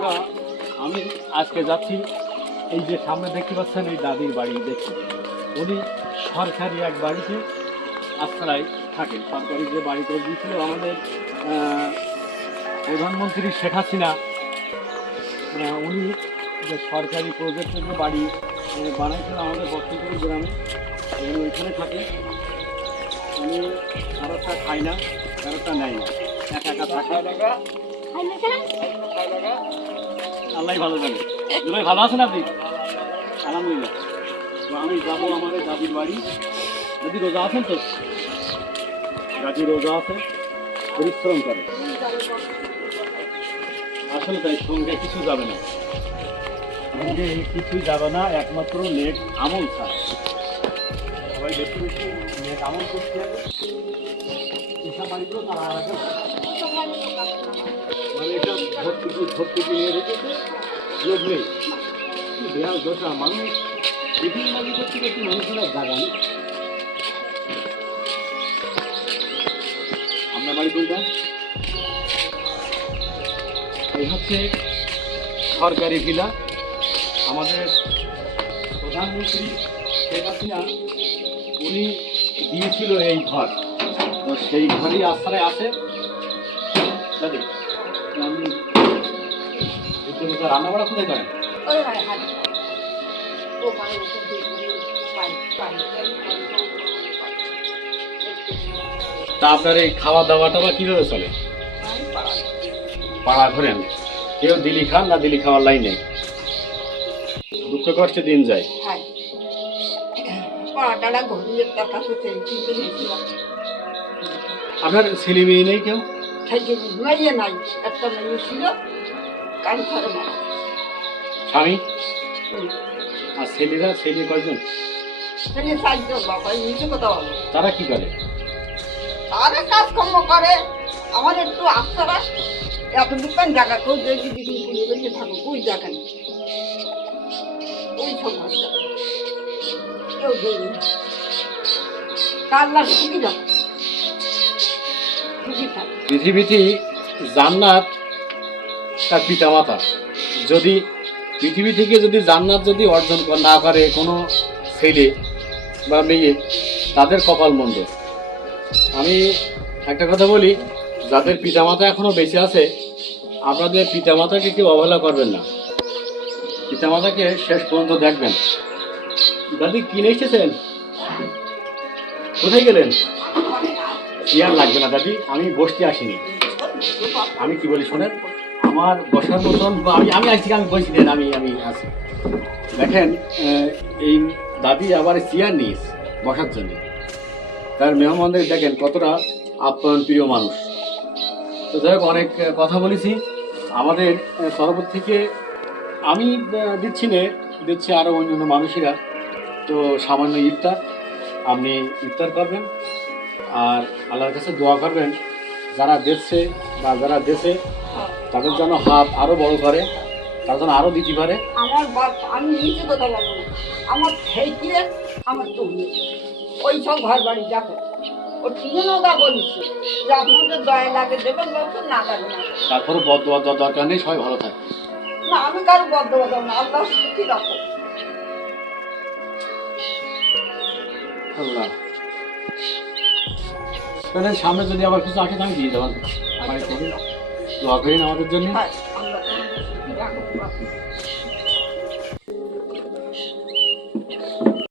বন্ধুরা, আমি আজকে যাচ্ছি এই যে সামনে দেখতে পাচ্ছেন এই দাদির বাড়ি দেখছি। উনি সরকারি এক বাড়িতে আশ্রয় থাকেন। সরকারি যে বাড়ি করে দিয়েছিল আমাদের প্রধানমন্ত্রী শেখ হাসিনা, উনি যে সরকারি প্রজেক্টের যে বাড়ি বানাইছিল আমাদের বসন্তপুর গ্রামে, উনি ওইখানে থাকে। উনি খারাপটা খায় না, খারাপটা নেয় না, একা একা থাকে। আল্লাহ ভালো জানে। ভাই ভালো আছেন আপনি? আলহামদুলিল্লাহ। তো আমি যাবো আমাদের দাদির বাড়ি। দাদি রোজা আছেন তো? দাদি রোজা আছে, পরিশ্রম করে। আসলে তাই সঙ্গে কিছু যাবে না, সঙ্গে কিছুই যাবে না, একমাত্র নেট আমল ছাড়া। সবাই বেশি বেশি নেট আমল করতে হবে। এসব বাড়িগুলো তারা মানে এটা ভর্তি নিয়ে রেখেছে, লোক নেই। বেয়াল দোষা মানুষ বিভিন্ন বাড়ি করতে একটু মানুষেরা জায়গা নেই। আপনার বাড়ি কোনটা? এই হচ্ছে সরকারি ভিলা। আমাদের প্রধানমন্ত্রী শেখ হাসিনা উনি দিয়েছিল এই ঘর, তো সেই ঘরই আশ্রয় আছে। দাদি আমি রান্না বাড়া কোথায় করেন? তা আপনার এই খাওয়া দাওয়াটা বা কিভাবে চলে? পাড়া ঘোরেন, কেউ দিলি খান না দিলি খাওয়ার লাইন নেই, দুঃখ কষ্টে দিন যায়। আপনার ছেলে মেয়ে নেই কেউ? নাই, একটা মেয়ে ছিল, স্বামী আর ছেলেরা? ছেলে কয়জন? তারা কি করে? তারা কাজকর্ম করে। আমার একটু আশ্চর্য, এত দোকান জায়গা কেউ যদি বেঁচে থাকো ওই জায়গা নেই, ওই সমস্যা কেউ দেবে কাল্লার সুবিধা। পৃথিবীতে জান্নাত তার পিতা মাতা। যদি পৃথিবী থেকে যদি জান্নাত যদি অর্জন না করে কোনো ছেলে বা মেয়ে, তাদের কপাল মন্দ। আমি একটা কথা বলি, যাদের পিতামাতা এখনো বেঁচে আছে, আপনাদের পিতামাতাকে কেউ অবহেলা করবেন না, পিতামাতাকে শেষ পর্যন্ত দেখবেন। দাদি কিনে এসেছেন? কোথায় গেলেন? চেয়ার লাগবে না দাদি, আমি বসতে আসিনি। আমি কি বলি শোনেন, আমার বসার মতন আমি আসছি, আমি বসি দেন, আমি আসি। দেখেন এই দাদি আবার চেয়ার নিস বসার জন্য, তার মেহমানদের দেখেন কতটা আপ্যায়ন প্রিয় মানুষ। তো যাই হোক, অনেক কথা বলেছি। আমাদের তরফ থেকে আমি দিচ্ছি না, দিচ্ছে আরও অন্যান্য মানুষেরা। তো সামান্য ইফতার, আপনি ইফতার করবেন আর আল্লাহর কাছে দোয়া করবেন, যারা দেখছে বা যারা দেশে তাদের জন্য হাত আরও বড় করে, তার জন্য আরও দিতে পারে। আমার আমি নিজে কথা বলবো না, আমার থেকে আমার তুমি ওই সব ঘর বাড়ি দেখো, ও তিনটা বলছে যে আপনাদের দয়া লাগে দেবেন, বলছেন না লাগে না। তারপরে বদ দরকার নেই, সবাই ভালো থাকে। না আমি কারো বদ্ধ বললাম না, আল্লাহ সুখী রাখো। তাহলে সামনে যদি আবার কিছু আসে আমি দিয়ে দেবেন, দোয়া করেন আমাদের জন্য। আল্লাহ